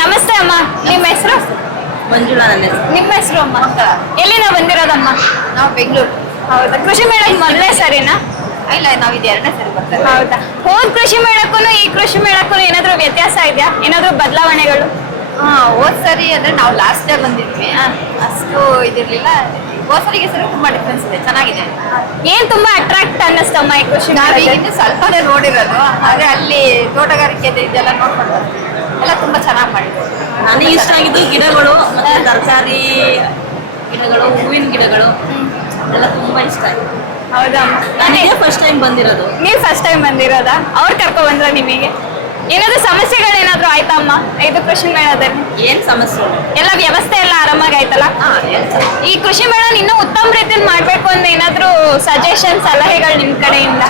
ನಮಸ್ತೆ ಅಮ್ಮ, ನಿಮ್ಮ ಹೆಸರು? ಮಂಜುಳಾ ನನ್ನ ಹೆಸರು. ನಿಮ್ಮ ಹೆಸರು ಅಮ್ಮ? ಎಲ್ಲಿಂದ ಬಂದಿರೋದಮ್ಮ? ನಾವು ಬೆಂಗಳೂರು. ಹೌದಾ, ಕೃಷಿ ಮೇಳಕ್ಕೆ ಮೊದಲನೇ ಸರಿನಾ? ಇಲ್ಲ, ನಾವು ಇದು ಎರಡನೇ ಸರಿ ಬರ್ತಾರೆ. ಹೌದಾ, ಹೋದ್ ಕೃಷಿ ಮೇಳಕ್ಕೂ ಈ ಕೃಷಿ ಮೇಳಕ್ಕೂ ಏನಾದ್ರು ವ್ಯತ್ಯಾಸ ಇದೆಯಾ? ಏನಾದ್ರು ಬದಲಾವಣೆಗಳು? ಹೋದ್ ಸರಿ ಅಂದ್ರೆ ನಾವು ಲಾಸ್ಟ್ ಡೇ ಬಂದಿದ್ವಿ, ಅಷ್ಟು ಇದಿರ್ಲಿಲ್ಲ. ಹೋದ್ ಸರಿಗೆ ಸರಿ ತುಂಬಾ ಡಿಫ್ರೆನ್ಸ್ ಇದೆ, ಚೆನ್ನಾಗಿದೆ. ಏನ್ ತುಂಬಾ ಅಟ್ರಾಕ್ಟ್ ಅನ್ನಿಸ್ತಮ್ಮ ಈ ಕೃಷಿ ನಾವು ಮೇಳಕ್ಕೆ? ಇನ್ನು ಸ್ವಲ್ಪನೇ ನೋಡಿರೋದು, ಆದ್ರೆ ಅಲ್ಲಿ ತೋಟಗಾರಿಕೆ ಇದೆಲ್ಲ ನೋಡ್ಕೊಂಡು ಎಲ್ಲ ತುಂಬಾ ಚೆನ್ನಾಗಿ ಮಾಡಿದ್ರು. ನನಗೆ ಇಷ್ಟ ಆಗಿದ್ದು ಗಿಡಗಳು ಮತ್ತೆ ತರಕಾರಿ ಗಿಡಗಳು, ಹೂವಿನ ಗಿಡಗಳು ಎಲ್ಲ ತುಂಬಾ ಇಷ್ಟ ಆಯ್ತು. ಹೌದಾ, ನನಗೆ ಫಸ್ಟ್ ಟೈಮ್ ಬಂದಿರೋದು. ನೀವ್ ಫಸ್ಟ್ ಟೈಮ್ ಬಂದಿರೋದಾ? ಅವ್ರು ಕರ್ಕೊಂಡ್ ಬಂದ್ರ ನಿಮಗೆ? ಏನಾದ್ರು ಸಮಸ್ಯೆಗಳೇನಾದ್ರು ಆಯ್ತಾ ಅಮ್ಮ ಇದು ಕೃಷಿ ಮೇಳದಲ್ಲಿ? ಏನ್ ಸಮಸ್ಯೆ? ಎಲ್ಲ ವ್ಯವಸ್ಥೆ ಎಲ್ಲ ಆರಾಮಾಗಿ ಆಯ್ತಲ್ಲ? ಈ ಕೃಷಿ ಮೇಳ ಇನ್ನೂ ಉತ್ತಮ ರೀತಿಯಲ್ಲಿ ಮಾಡ್ಬೇಕು ಅಂತ ಏನಾದ್ರು ಸಜೆಷನ್ ಸಲಹೆಗಳು ನಿಮ್ ಕಡೆಯಿಂದ?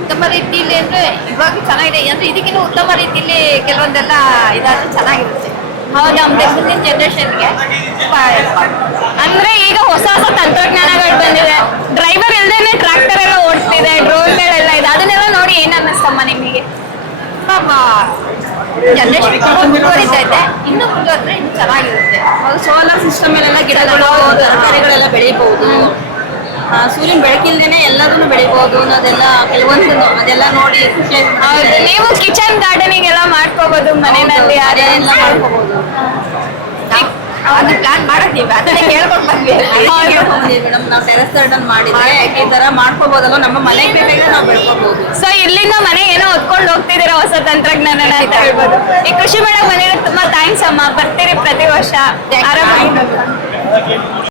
ಉತ್ತಮ ರೀತಿಯಲ್ಲಿ ಅಂದ್ರೆ ಇವಾಗ ಚೆನ್ನಾಗಿದೆ, ಅಂದ್ರೆ ಇದಕ್ಕಿಂತ ಉತ್ತಮ ರೀತಿಯಲ್ಲಿ ಕೆಲವೊಂದೆಲ್ಲ ಇದಾದ್ರೆ ಚೆನ್ನಾಗಿರುತ್ತೆ. ಹೌದಾ, ಮುಂದಿನ ಜನರೇಷನ್ಗೆ ತುಂಬಾ help ಆಗುತ್ತೆ. ಅಂದ್ರೆ ಈಗ ಹೊಸ ಹೊಸ ತಂತ್ರಜ್ಞಾನಗಳು ಬಂದಿದೆ, ಡ್ರೈವರ್ ಇಲ್ದೇನೆ ಟ್ರಾಕ್ಟರ್ ಎಲ್ಲ ಓಡ್ತಿದೆ, ಡ್ರೋನ್ಗಳೆಲ್ಲ ಇದೆ, ಅದನ್ನೆಲ್ಲ ನೋಡಿ ಏನ್ ಅನ್ನಿಸ್ತಮ್ಮ ನಿಮಗೆ? ಜನರೇಷನ್ ಮುಂದುವರಿತಾ ಇದೆ, ಇನ್ನು ಮುಂದುವರೆದ್ರೆ ಇನ್ನು ಚೆನ್ನಾಗಿರುತ್ತೆ. ಸೋಲಾರ್ ಸಿಸ್ಟಮ್ ಅಲ್ಲೆಲ್ಲ ಗಿಡಗಳು ತರಕಾರಿಗಳೆಲ್ಲ ಬೆಳಿಬಹುದು. ಸೂರ್ಯನ ಬೆಳಕಿಲ್ದೇನೆ ಎಲ್ಲದನ್ನು ಬೆಳಿಬಹುದು ಅನ್ನೋದೆಲ್ಲ ಕೆಲವೊಂದು ಅದೆಲ್ಲ ನೋಡಿ ಖುಷಿ ಹೌದು, ನೀವು ಕಿಚನ್ ಗಾರ್ಡನಿಂಗ್ ಎಲ್ಲ ಮಾಡ್ಕೋಬಹುದು ಮನೆಯಲ್ಲಿ, ಎಲ್ಲ ಮಾಡ್ಕೋಬಹುದು. ಅದು ಪ್ಲಾನ್ ಮಾಡಿದ್ದೀವಿ, ಅದನ್ನೇ ಕೇಳ್ಕೊಂಡು ಬಂದ್ವಿ. ಮೇಡಮ್ ನಾವು ಟೆರೆಸ್ ಗಾರ್ಡನ್ ಮಾಡಿದ್ರೆ ಈ ತರ ಮಾಡ್ಕೋಬಹುದಲ್ವ, ನಮ್ಮ ಮನೆಗೆ ಬೇಕಾದ್ರೆ ನಾವು ಬೆಳ್ಕೋಬಹುದು. ಸೊ ಇಲ್ಲಿಂದ ಮನೆ ಏನೋ ಹೊತ್ಕೊಂಡು ಹೋಗ್ತಿದ್ದೀರಾ ಹೊಸ ತಂತ್ರಜ್ಞಾನ ಅಂತ ಹೇಳ್ಬೋದು. ಈ ಕೃಷಿ ಮೇಳ ಬಂದಿರೋ ತುಂಬಾ ಥ್ಯಾಂಕ್ಸ್ ಅಮ್ಮ, ಬರ್ತೀರಿ ಪ್ರತಿ ವರ್ಷ ಆರಾಮಾಗಿ.